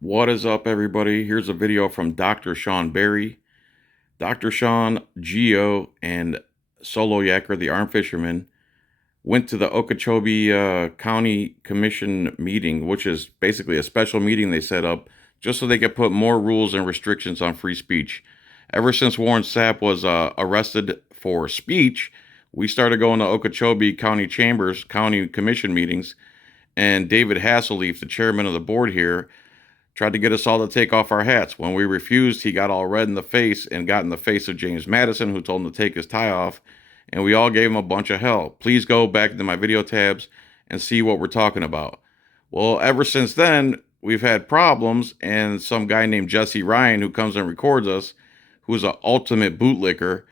What is up, everybody? Here's a video from Dr. Sean Berry. Dr. Sean, Geo, and Solo Yacker, the armed fisherman, went to the Okeechobee County Commission meeting, which is basically a special meeting they set up just so they could put more rules and restrictions on free speech. Ever since Warren Sapp was arrested for speech, we started going to Okeechobee County Chambers, County Commission meetings, and David Hasselleaf, the chairman of the board here, tried to get us all to take off our hats. When we refused, he got all red in the face and got in the face of James Madison, who told him to take his tie off, and we all gave him a bunch of hell. Please go back into my video tabs and see what we're talking about. Well, ever since then, we've had problems, and some guy named Jesse Ryan, who comes and records us, who's an ultimate bootlicker,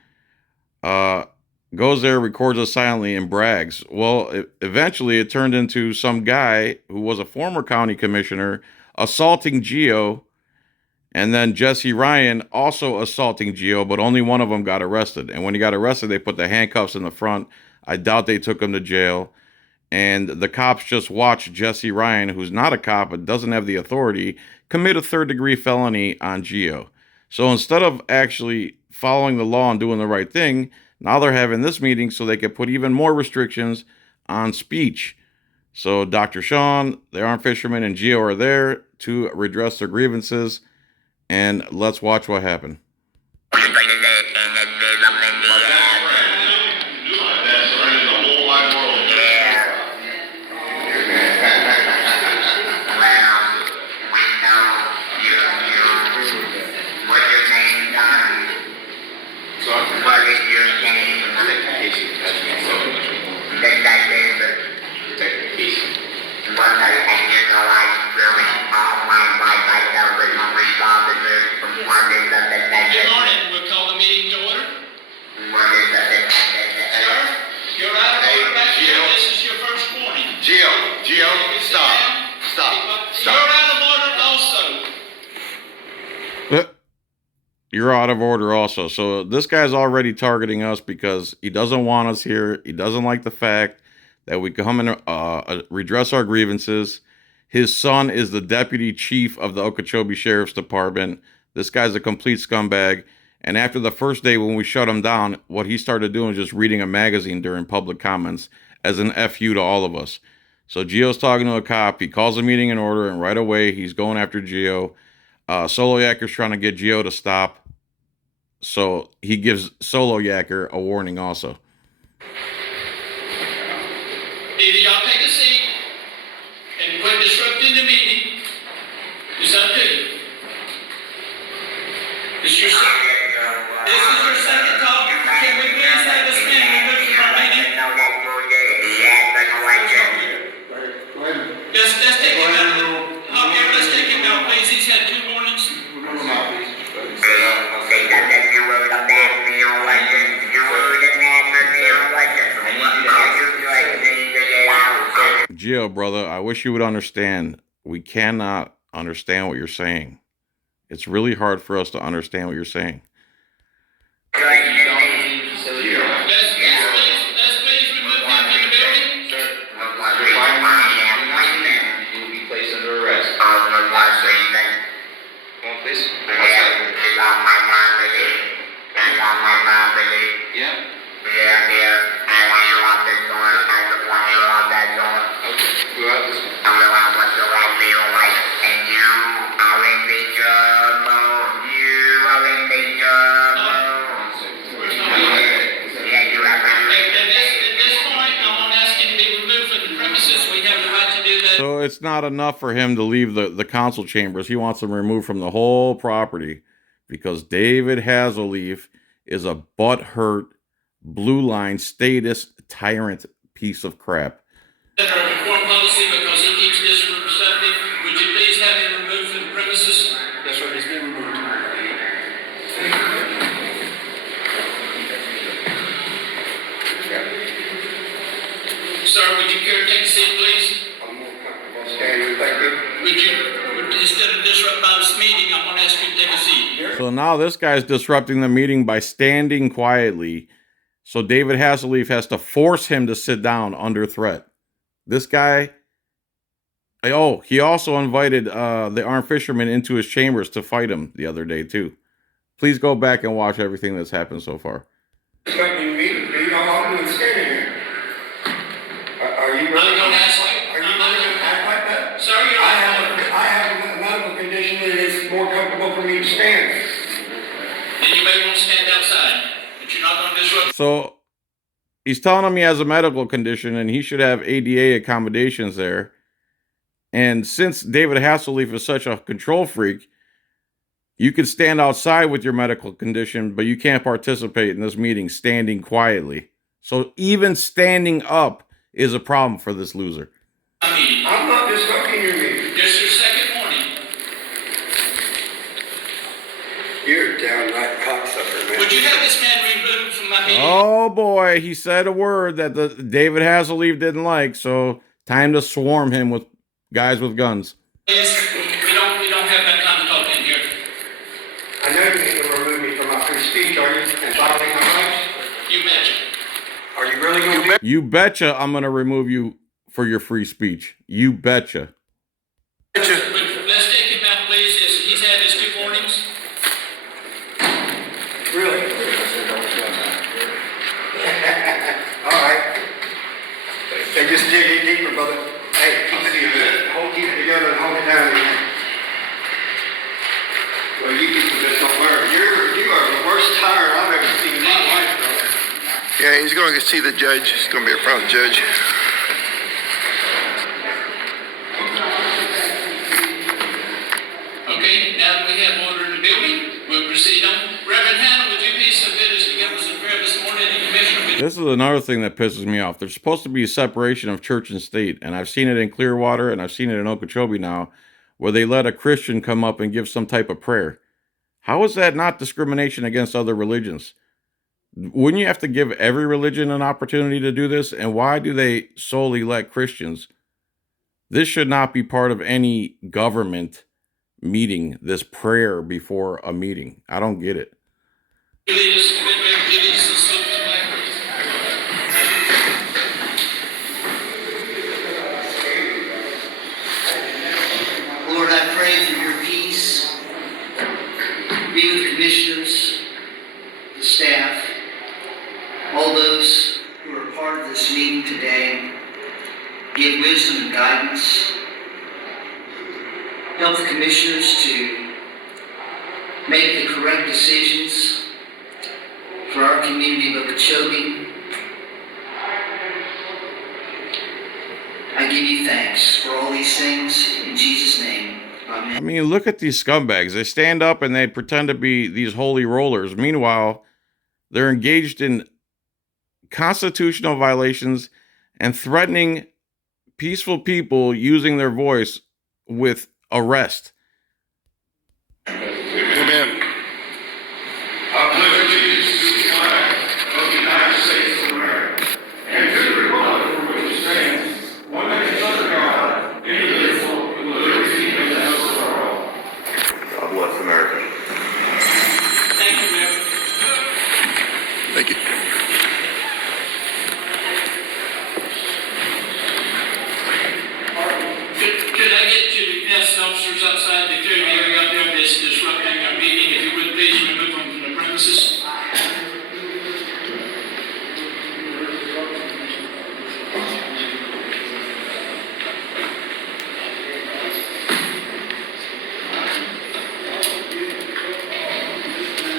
goes there, records us silently, and brags. Well, eventually it turned into some guy who was a former county commissioner assaulting Geo, and then Jesse Ryan also assaulting Geo, but only one of them got arrested. And when he got arrested, they put the handcuffs in the front. I doubt they took him to jail. And the cops just watched Jesse Ryan, who's not a cop but doesn't have the authority, commit a third-degree felony on Geo. So instead of actually following the law and doing the right thing, now they're having this meeting so they can put even more restrictions on speech. So Dr. Sean, the armed fisherman, and Geo are there to redress their grievances, and let's watch what happened. Good morning. We'll call the meeting to order. Sir, you're out of order back here. This is your first warning. Geo, stop. You're out of order also. You're out of order also. So this guy's already targeting us because he doesn't want us here. He doesn't like the fact that we come and redress our grievances. His son is the deputy chief of the Okeechobee Sheriff's Department. This guy's a complete scumbag. And after the first day when we shut him down, what he started doing was just reading a magazine during public comments as an FU to all of us. So Geo's talking to a cop. He calls a meeting in order, and right away he's going after Geo. Solo Yacker's trying to get Geo to stop. So he gives Solo Yacker a warning also. Either y'all take a seat and quit disrupting the meeting. It's up to you. This is your second talk. Can we please have this man removed from our meeting? Let's take him out. Okay, let's take him out, please. He's had 2 warnings. Geo, brother, I wish you would understand. We cannot understand what you're saying. It's really hard for us to understand what you're saying. Let's please remove him from the building. You will be placed under arrest. Please. Yeah. So it's not enough for him to leave the council chambers. He wants him removed from the whole property because David Hasselleaf is a butthurt, blue line status tyrant piece of crap. Policy because he keeps disrespecting. Would you please have him removed from the premises? That's right, he's been removed. Sir, would you care to take a seat, please? Instead of disrupting this meeting, I'm going to ask you to take a seat. So now this guy's disrupting the meeting by standing quietly. So David Hasselleaf has to force him to sit down under threat. This guy Oh, he also invited the armed fishermen into his chambers to fight him the other day too. Please go back and watch everything that's happened so far. Expecting me to be all I'm doing standing here. Are you really going to act like that? Sorry, Your I Honor. have a medical condition that it's more comfortable for me to stand. Then you may want to stand outside, but you're not going to disrupt. So he's telling him he has a medical condition and he should have ADA accommodations there. And since David Hasselhoff is such a control freak, you can stand outside with your medical condition, but you can't participate in this meeting standing quietly. So even standing up is a problem for this loser. Meeting. I'm not disrupting your meeting. This is your second warning. You're a downright cocksucker, man. Would you have this man removed from my meeting? Oh boy, he said a word that the David Hasselhoff didn't like, so time to swarm him with guys with guns. Yes, we don't have that kind of talk in here. I know you need to remove me from my free speech, are you? And violating my rights? You betcha. Are you really going to do You betcha I'm going to remove you for your free speech. You betcha. But let's take him out, please. He's had his 2 warnings. Really? All right. Hey, just dig it deeper, brother. Hey, keep it together and hold it down. Well, you people just don't learn. You are the worst tire I've ever seen in my life, brother. Yeah, he's going to see the judge. He's going to be in front of the judge. Okay, now that we have order in the building, we'll proceed on. Reverend Hannah, would you please submit us to give us a prayer this morning? And Commissioner, This is another thing that pisses me off. There's supposed to be a separation of church and state, and I've seen it in Clearwater and I've seen it in Okeechobee now, where they let a Christian come up and give some type of prayer. How is that not discrimination against other religions? Wouldn't you have to give every religion an opportunity to do this? And why do they solely let Christians? This should not be part of any government meeting, this prayer before a meeting. I don't get it. lead us, lead us to something like Lord, I pray for your peace. Be with the commissioners, the staff, all those who are part of this meeting today. Give wisdom and guidance. Help the commissioners to make the correct decisions for our community of Okeechobee. I give you thanks for all these things in Jesus' name. Amen. I mean, look at these scumbags. They stand up and they pretend to be these holy rollers. Meanwhile, they're engaged in constitutional violations and threatening peaceful people using their voice with arrest. Amen. I pledge allegiance to the flag of the United States of America and to the republic for which it stands, one nation under God, indivisible, with liberty and justice for all. God bless America. Thank you, Reverend. Thank you. Could I get you to pass officers outside the clearing area out there that's disrupting our meeting? If you would, please remove them from the premises.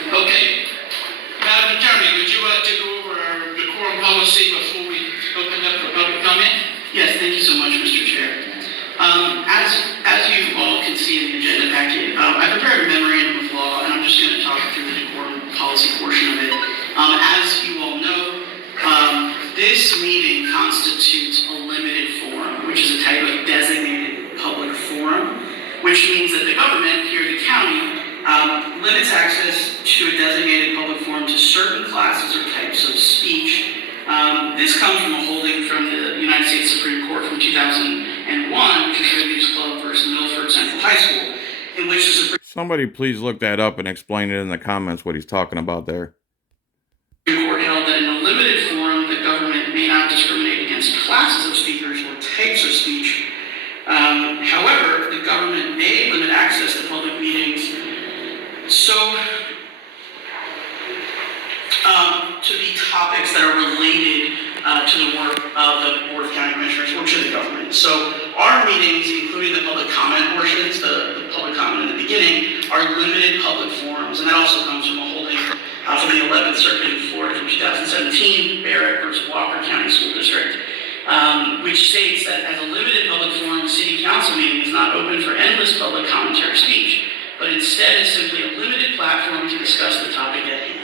Okay. Madam Attorney, would you like to go over our decorum policy before we open up for public comment? Yes, thank you so much, Mr. Chair. As you all can see in the agenda packet, I prepared a memorandum of law, and I'm just going to talk through the decorum policy portion of it. As you all know, this meeting constitutes a limited forum, which is a type of designated public forum, which means that the government here at the county limits access to a designated public forum to certain classes or types of speech. This comes from a holding from the United States Supreme Court from 2001, which is Rivers Club versus Milford Central High School, in which the Supreme Somebody please look that up and explain it in the comments what he's talking about there. Court held that in a limited forum, the government may not discriminate against classes of speakers or types of speech, and the government may limit access to public meetings. So, to be topics that are related to the work of the Board of County Commissioners or to the government. So our meetings, including the public comment portions, the public comment in the beginning, are limited public forums, and that also comes from a holding from the 11th Circuit in Florida from 2017, Barrett versus Walker County School District, which states that as a limited public forum, city council meeting is not open for endless public commentary speech, but instead is simply a limited platform to discuss the topic at hand.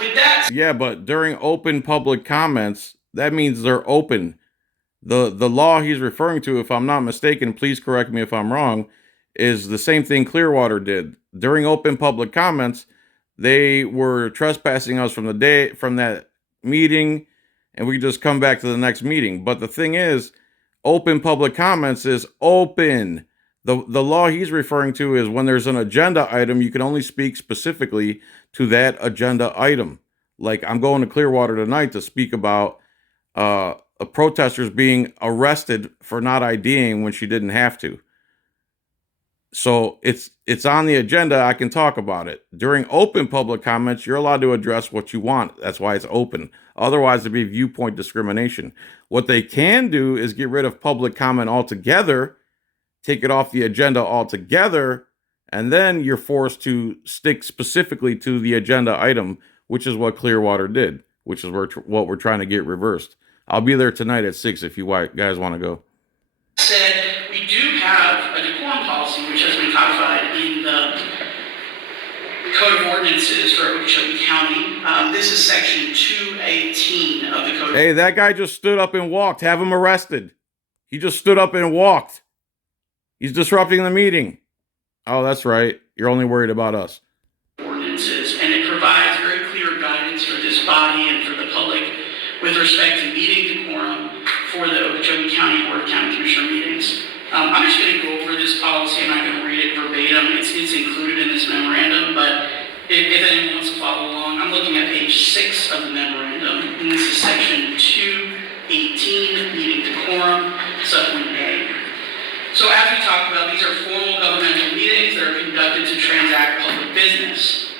With that, Yeah, but during open public comments, that means they're open. The law he's referring to, if I'm not mistaken, please correct me if I'm wrong, is the same thing Clearwater did. During open public comments, they were trespassing us from that meeting, and we just come back to the next meeting. But the thing is, open public comments is open. The law he's referring to is when there's an agenda item, you can only speak specifically to that agenda item. Like, I'm going to Clearwater tonight to speak about protesters being arrested for not IDing when she didn't have to. So it's on the agenda. I can talk about it. During open public comments, you're allowed to address what you want. That's why it's open. Otherwise, it'd be viewpoint discrimination. What they can do is get rid of public comment altogether, take it off the agenda altogether, and then you're forced to stick specifically to the agenda item, which is what Clearwater did, which is what we're trying to get reversed. I'll be there tonight at 6 if you guys want to go. said, we do have a decorum policy which has been codified in the Code of Ordinances for Okeechobee County. This is section 218 of the Code. Hey, that guy just stood up and walked. Have him arrested. He just stood up and walked. He's disrupting the meeting. Oh, that's right. You're only worried about us. Ordinances, and it provides very clear guidance for this body and for the public with respect to meeting decorum for the Okeechobee County Board of County Commissioner meetings. I'm just going to go over this policy. I'm not going to read it verbatim. It's included in this memorandum, but if anyone wants to follow along, I'm looking at page 6 of the memorandum, and this is section 218, meeting decorum, supplement A. So as we talked about, these are formal governmental meetings that are conducted to transact public business.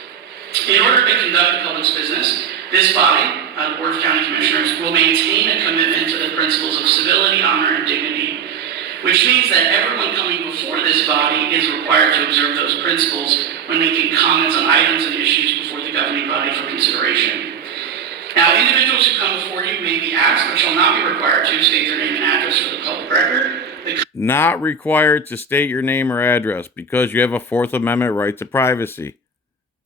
In order to conduct the public's business, this body, the Board of County Commissioners, will maintain a commitment to the principles of civility, honor, and dignity, which means that everyone coming before this body is required to observe those principles when making comments on items and issues before the governing body for consideration. Now, individuals who come before you may be asked, but shall not be required to state their name and address for the public record. Not required to state your name or address because you have a Fourth Amendment right to privacy.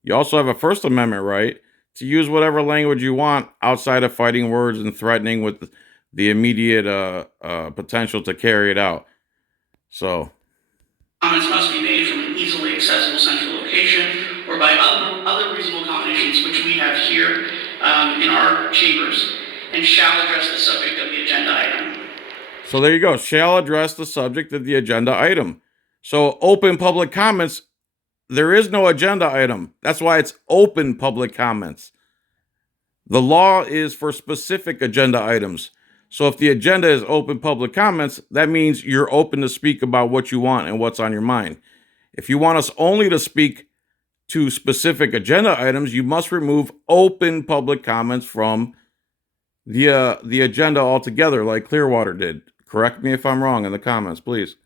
You also have a First Amendment right to use whatever language you want outside of fighting words and threatening with the immediate potential to carry it out. So Comments must be made from an easily accessible central location or by other reasonable accommodations, which we have here in our chambers, and shall address the subject of the agenda item. So there you go. Shall address the subject of the agenda item. So open public comments, there is no agenda item. That's why it's open public comments. The law is for specific agenda items. So if the agenda is open public comments, that means you're open to speak about what you want and what's on your mind. If you want us only to speak to specific agenda items, you must remove open public comments from the agenda altogether, like Clearwater did. Correct me if I'm wrong in the comments, please.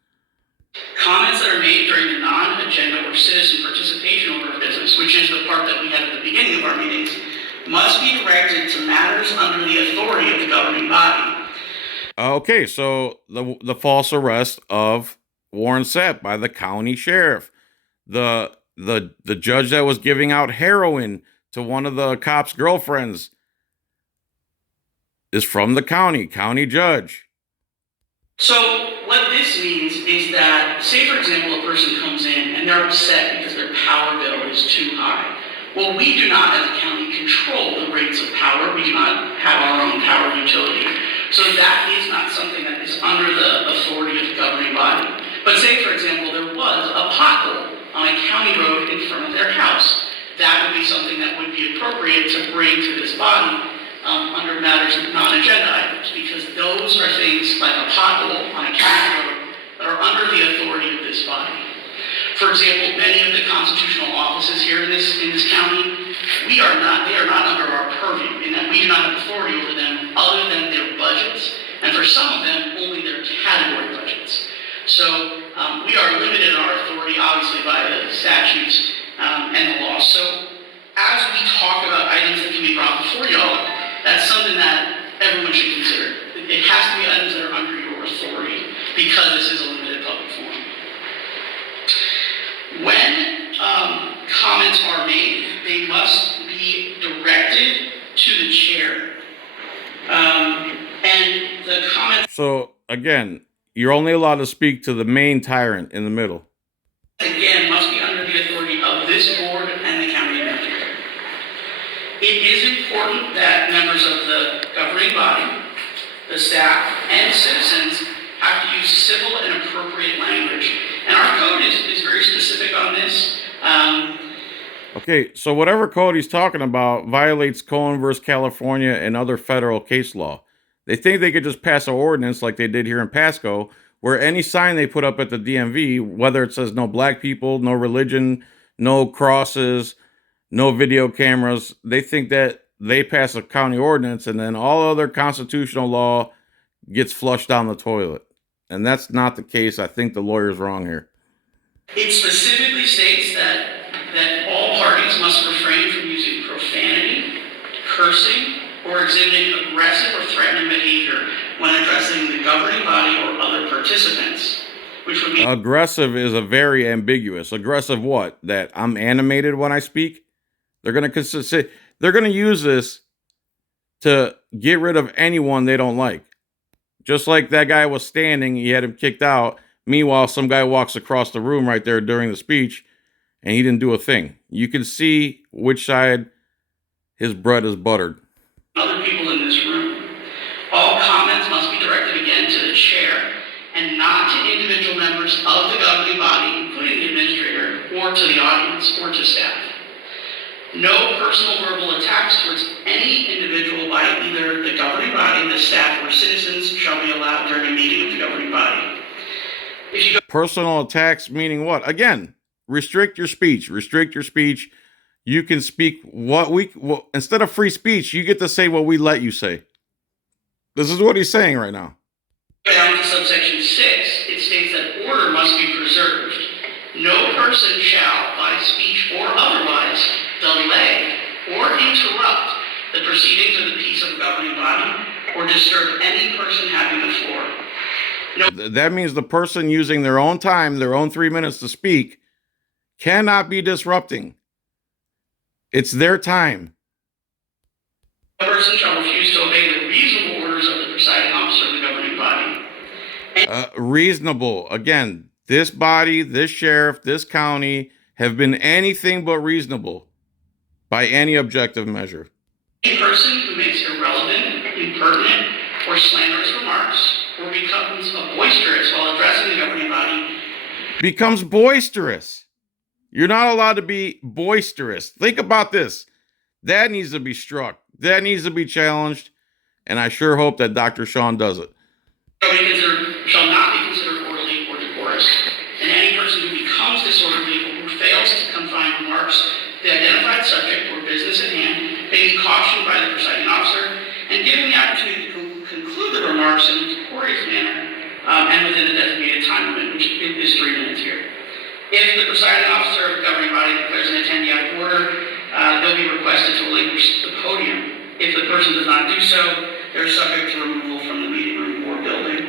Comments that are made during the non-agenda or citizen participation order of business, which is the part that we had at the beginning of our meetings, must be directed to matters under the authority of the governing body. Okay, so the false arrest of Warren Sapp by the county sheriff, the judge that was giving out heroin to one of the cops' girlfriends is from the county judge. So what this means is that, say for example, a person comes in and they're upset because their power bill is too high. Well, we do not as a county control the rates of power. We do not have our own power utility. So that is not something that is under the authority of the governing body. But say for example, there was a pothole on a county road in front of their house. That would be something that would be appropriate to bring to this body under matters of non-agenda items, because those are things like a pothole on a county road that are are under the authority of this body. For example, many of the constitutional offices here in this county, they are not under our purview in that we do not have authority over them other than their budgets, and for some of them, only their category budgets. So we are limited in our authority, obviously, by the statutes and the laws. So as we talk about items that can be brought before y'all, that's something that everyone should consider. It has to be items that are under your authority because this is a limited public forum. When comments are made, they must be directed to the chair. And the comments, So again, you're only allowed to speak to the main tyrant in the middle. again, must be under the authority of this board and the county administrator. It is important that members of the governing body, the staff, and citizens have to use civil and appropriate language. And our code is very specific on this. Okay, so whatever code he's talking about violates Cohen versus California and other federal case law. They think they could just pass an ordinance like they did here in Pasco, where any sign they put up at the DMV, whether it says no black people, no religion, no crosses, no video cameras, they think that they pass a county ordinance and then all other constitutional law gets flushed down the toilet. And that's not the case. I think the lawyer's wrong here. It specifically states that all parties must refrain from using profanity, cursing, or exhibiting aggressive or threatening behavior when addressing the governing body or other participants, which would be Aggressive is a very ambiguous. Aggressive what? That I'm animated when I speak? They're going to use this to get rid of anyone they don't like. Just like that guy was standing, he had him kicked out. Meanwhile, some guy walks across the room right there during the speech, and he didn't do a thing. You can see which side his bread is buttered. other people in this room. All comments must be directed again to the chair and not to individual members of the governing body, including the administrator, or to the audience, or to staff. No personal verbal attacks towards any individual by either the governing body, the staff, or citizens shall be allowed during a meeting of the governing body. If you Personal attacks meaning what? Again, restrict your speech. Restrict your speech. You can speak instead of free speech, you get to say what we let you say. This is what he's saying right now. go down to subsection 6, it states that order must be preserved. No person shall, by speech or otherwise, delay or interrupt the proceedings of the peace of the governing body or disturb any person having the floor. That means the person using their own time, their own 3 minutes to speak, cannot be disrupting. It's their time. No person shall refuse to obey the reasonable orders of the presiding officer of the governing body. Reasonable. Again, this body, this sheriff, this county have been anything but reasonable by any objective measure. Any person who makes irrelevant, impertinent, or slanderous remarks or becomes boisterous while addressing the governing body Becomes boisterous. You're not allowed to be boisterous. Think about this. That needs to be struck. That needs to be challenged. And I sure hope that Dr. Sean does it. shall not be considered orderly or decorous, and any person who becomes disorderly or who fails to confine remarks to the identified subject or business at hand may be cautioned by the presiding officer and given the opportunity to conclude the remarks in a decorous manner and within the designated time limit, which is 3 minutes here. If the presiding officer of the governing body declares an attendee out of order, they'll be requested to relinquish the podium. If the person does not do so, they're subject to removal from the meeting room or building.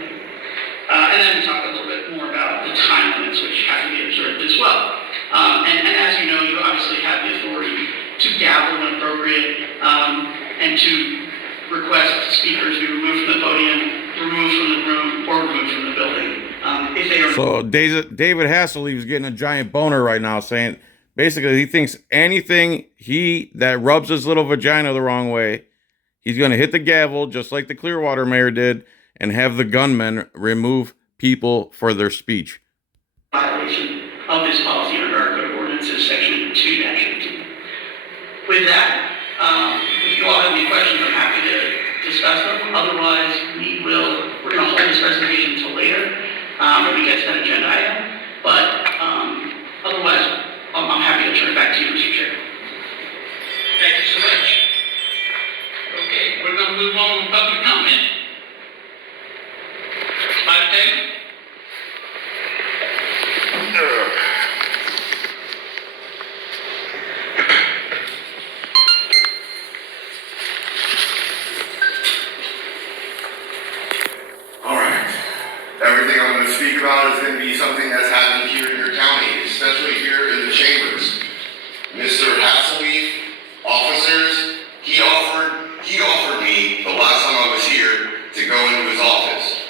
And then we talk a little bit more about the time limits, which have to be observed as well. And as you know, you obviously have the authority to gavel when appropriate and to request speakers be removed from the podium, removed from the room, or removed from the building. If they are So David Hasselhoff is getting a giant boner right now, saying basically he thinks anything that rubs his little vagina the wrong way, he's going to hit the gavel just like the Clearwater mayor did and have the gunmen remove people for their speech. violation of this policy under our code of ordinances, section 2-18. With that, if you all have any questions, I'm happy to discuss them. Otherwise, we're going to hold this presentation until later. when we get to that agenda item. But otherwise, I'm happy to turn it back to you, Mr. Chair. Thank you so much. Okay, we're gonna move on with public comment. Mike Taylor? All right. Everything I'm going to speak about is going to be something that's happened here in your county, especially here in the chambers. Mr. Hasselby, officers, he offered me the last time I was here to go into his office.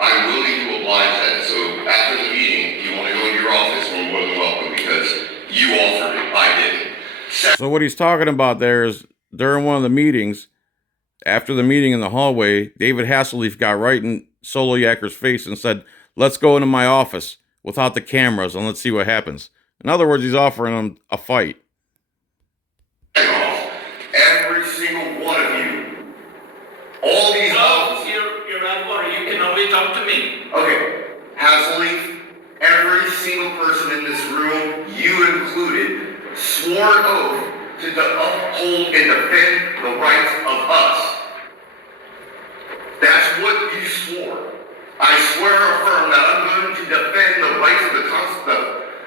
I'm willing to oblige that. So after the meeting, if you want to go into your office, we're more than welcome because you offered it. I didn't. So what he's talking about there is during one of the meetings, after the meeting in the hallway, David Hasselleaf got right in Solo Yakker's face and said, "Let's go into my office without the cameras and let's see what happens." In other words, he's offering him a fight. Every single one of you. All these No, you're out of order. You can only talk to me. Okay, Hasselleaf, every single person in this room, you included, swore an oath to uphold and defend the rights of us. That's what you swore. I swear or affirm that I'm going to defend the rights of the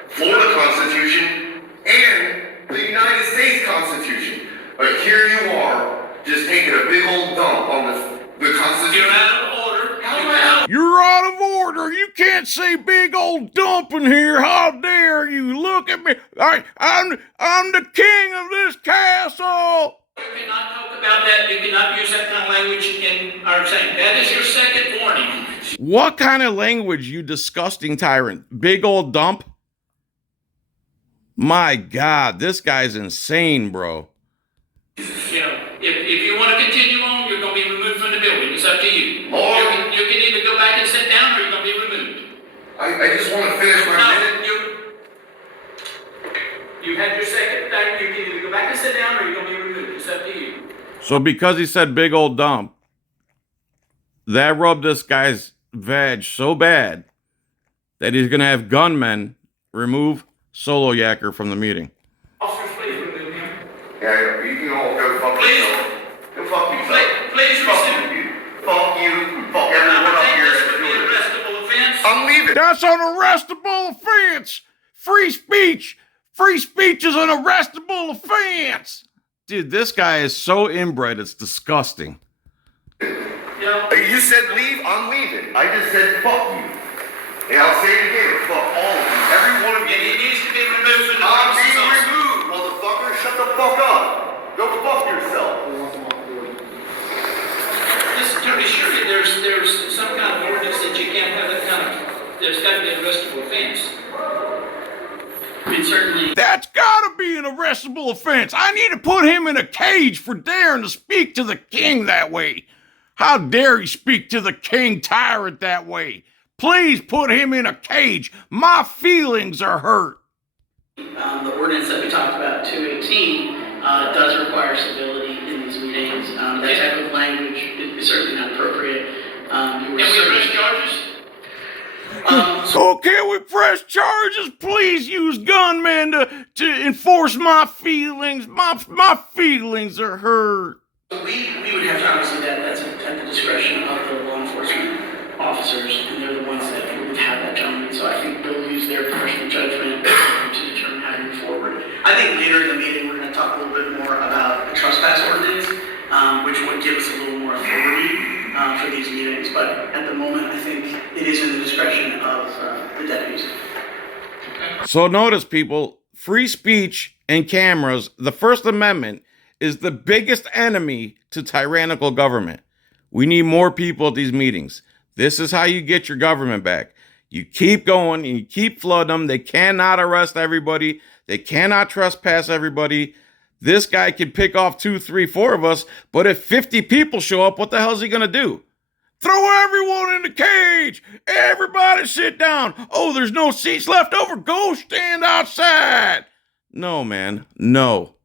Florida Constitution and the United States Constitution. But here you are, just taking a big old dump on the Constitution. You're out of order. How am I out? You're out of order. You can't say big old dump in here. How dare you? Look at me. I'm the king of this castle. You cannot talk about that. You cannot use that kind of language in our saying. That is your second warning. What kind of language, you disgusting tyrant? Big old dump? My God, this guy's insane, bro. You know, if you want to continue on, you're going to be removed from the building. It's up to you. Lord. You can either go back and sit down, or you're going to be removed. I just want to finish my minute. You had your second thing. You can either go back and sit down, or you're going to be removed. It's up to you. So because he said big old dump, that rubbed this guy's veg so bad that he's going to have gunmen remove Solo Yakker from the meeting. Officers, please remove him. Yeah, you can all go fuck Please. yourself. Go fuck yourself. Please Fuck resume. you. Fuck you. Fuck I everyone up think here. this would be an arrestable offense. I'm leaving. That's an arrestable offense. Free speech. Free speech is an arrestable offense. Dude, this guy is so inbred, it's disgusting. You know, You said leave, I'm leaving. I just said fuck you. And I'll say it again, fuck all of you. Every one of and he you. needs to be removed from the I'm premises being also. removed, motherfucker. Shut the fuck up. Go fuck yourself. Listen, Tony, surely there's some kind of ordinance that you can't have that kind of, there's got to be an arrestable offense. I mean, certainly. That's gotta be an arrestable offense. I need to put him in a cage for daring to speak to the king that way. How dare he speak to the king tyrant that way? Please put him in a cage. My feelings are hurt. The ordinance that we talked about, 218, does require civility in these meetings. That type of language is certainly not appropriate. Can we press charges? Oh, can we press charges? Please use gunmen to enforce my feelings. My feelings are hurt. We would have to obviously that's at the discretion of the law enforcement officers, and they're the ones that would have that judgment. So I think they'll use their professional judgment to determine how to move forward. I think later in the meeting we're going to talk a little bit more about the trespass ordinance, which would give us a little more authority for these meetings. But at the moment, I think it is in the discretion of the deputies. So notice, people, free speech and cameras, the First Amendment, is the biggest enemy to tyrannical government. We need more people at these meetings. This is how you get your government back. You keep going and you keep flooding them. They cannot arrest everybody. They cannot trespass everybody. This guy can pick off 2, 3, 4 of us, but if 50 people show up, what the hell is he going to do? Throw everyone in the cage. Everybody sit down. Oh, there's no seats left over. Go stand outside. No, man. No.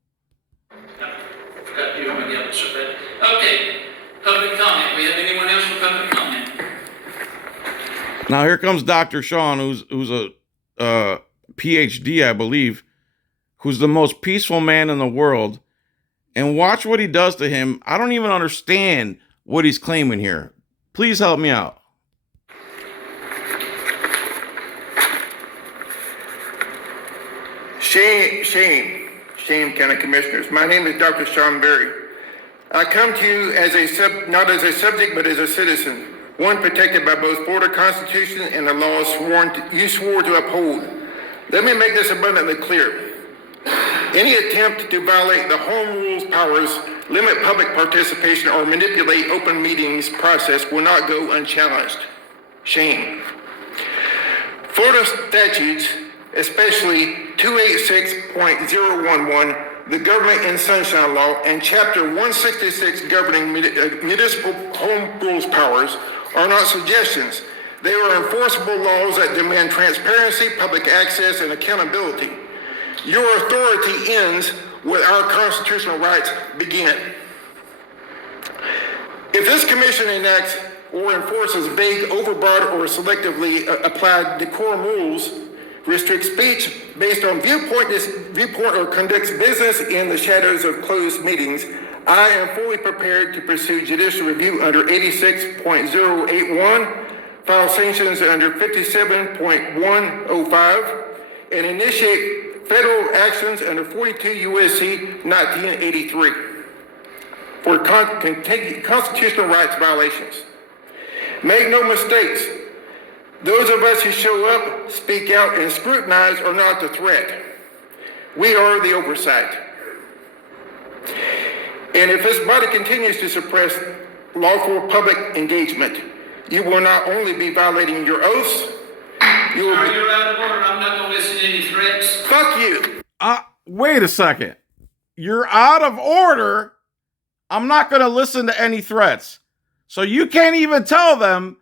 Forgot you on the other side. Okay, public comment. We have anyone else for public comment? Now here comes Dr. Sean, who's a PhD, I believe, who's the most peaceful man in the world. And watch what he does to him. I don't even understand what he's claiming here. Please help me out. Shame, County Commissioners. My name is Dr. Sean Berry. I come to you as not as a subject, but as a citizen, one protected by both Florida Constitution and the laws you swore to uphold. Let me make this abundantly clear. Any attempt to violate the home rule's powers, limit public participation, or manipulate open meetings process will not go unchallenged. Shame. Florida statutes, especially 286.011, the Government in Sunshine Law, and Chapter 166 governing municipal home rules powers, are not suggestions. They are enforceable laws that demand transparency, public access, and accountability. Your authority ends where our constitutional rights begin. If this commission enacts or enforces vague, overbroad, or selectively applied decorum rules, restricts speech based on viewpoint or conducts business in the shadows of closed meetings, I am fully prepared to pursue judicial review under 86.081, file sanctions under 57.105, and initiate federal actions under 42 U.S.C. 1983 for constitutional rights violations. Make no mistakes. Those of us who show up, speak out, and scrutinize are not the threat. We are the oversight. And if this body continues to suppress lawful public engagement, you will not only be violating your oaths, you will be... You're out of order. I'm not going to listen to any threats. Fuck you. Wait a second. You're out of order. I'm not going to listen to any threats. So you can't even tell them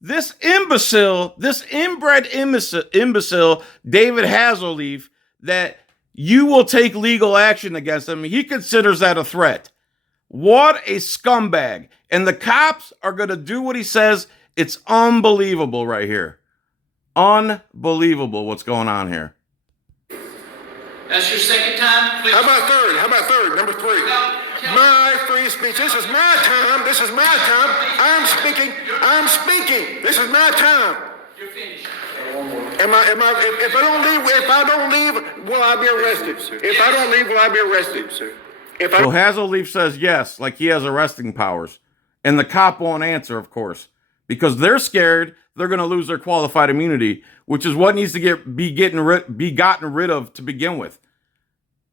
this imbecile, this inbred imbecile, David Hasselleaf, that you will take legal action against him. He considers that a threat. What a scumbag. And the cops are going to do what he says. It's unbelievable right here. Unbelievable what's going on here. That's your second time? Please. How about third? Number 3. My free speech. This is my time. I'm speaking. This is my time. You're finished. If I don't leave, will I be arrested? If I don't leave, will I be arrested? So Hasselleaf says yes, like he has arresting powers. And the cop won't answer, of course, because they're scared they're going to lose their qualified immunity, which is what needs to be gotten rid of to begin with.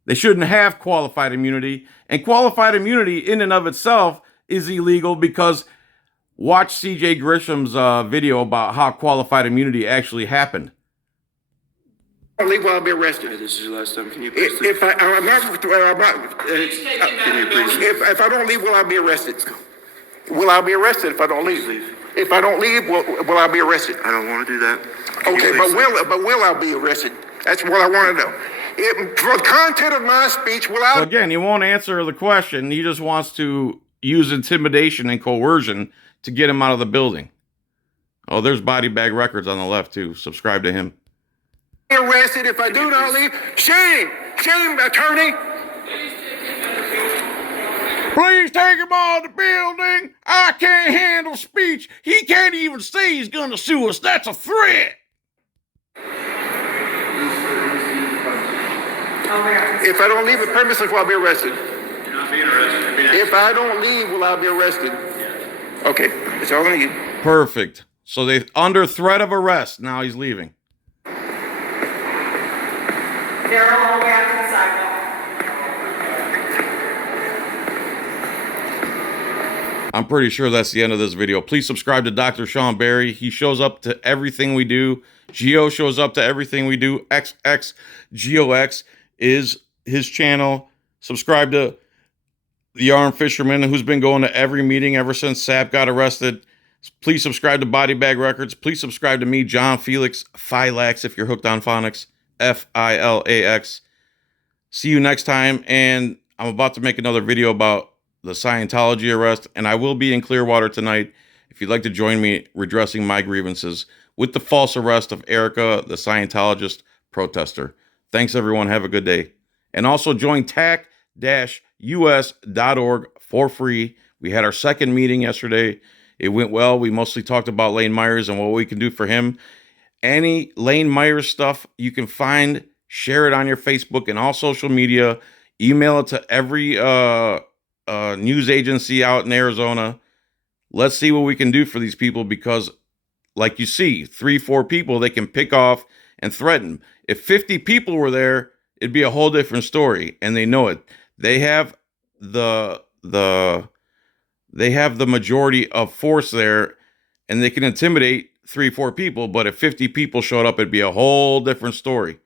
They shouldn't have qualified immunity, and qualified immunity in and of itself is illegal because watch CJ Grisham's video about how qualified immunity actually happened. I'll leave while I'll be arrested. This is your last time. Can you please? If I don't leave, will I be arrested? Will I be arrested if I don't leave? If I don't leave, will I be arrested? I don't want to do that. Okay, but will I be arrested? That's what I want to know. For the content of my speech, will I... So again, he won't answer the question. He just wants to use intimidation and coercion to get him out of the building. Oh, there's Body Bag Records on the left, too. Subscribe to him. Be arrested if I do not leave. Shame, attorney. Please take him out of the building. I can't handle speech. He can't even say he's going to sue us. That's a threat. If I don't leave the premises, will I be arrested? You're not being arrested. If I don't leave, will I be arrested? Okay, that's all I need. Perfect. So they under threat of arrest. Now he's leaving. They're all the way out to the sidewalk. I'm pretty sure that's the end of this video. Please subscribe to Dr. Sean Berry. He shows up to everything we do. Geo shows up to everything we do. XXGOX is his channel. Subscribe to the Armed Fisherman, who's been going to every meeting ever since Sap got arrested. Please subscribe to Body Bag Records. Please subscribe to me, JohnFilax, Filax, if you're hooked on phonics. Filax. See you next time. And I'm about to make another video about the Scientology arrest, and I will be in Clearwater tonight. If you'd like to join me redressing my grievances with the false arrest of Erica, the Scientologist protester. Thanks, everyone. Have a good day. And also join tac-us.org for free. We had our second meeting yesterday. It went well. We mostly talked about Lane Myers and what we can do for him. Any Lane Myers stuff you can find, share it on your Facebook and all social media. Email it to every news agency out in Arizona. Let's see what we can do for these people, because like you see, 3-4 people they can pick off and threaten. If 50 people were there, it'd be a whole different story, and they know it. They have the majority of force there, and they can intimidate 3-4 people. But if 50 people showed up, it'd be a whole different story.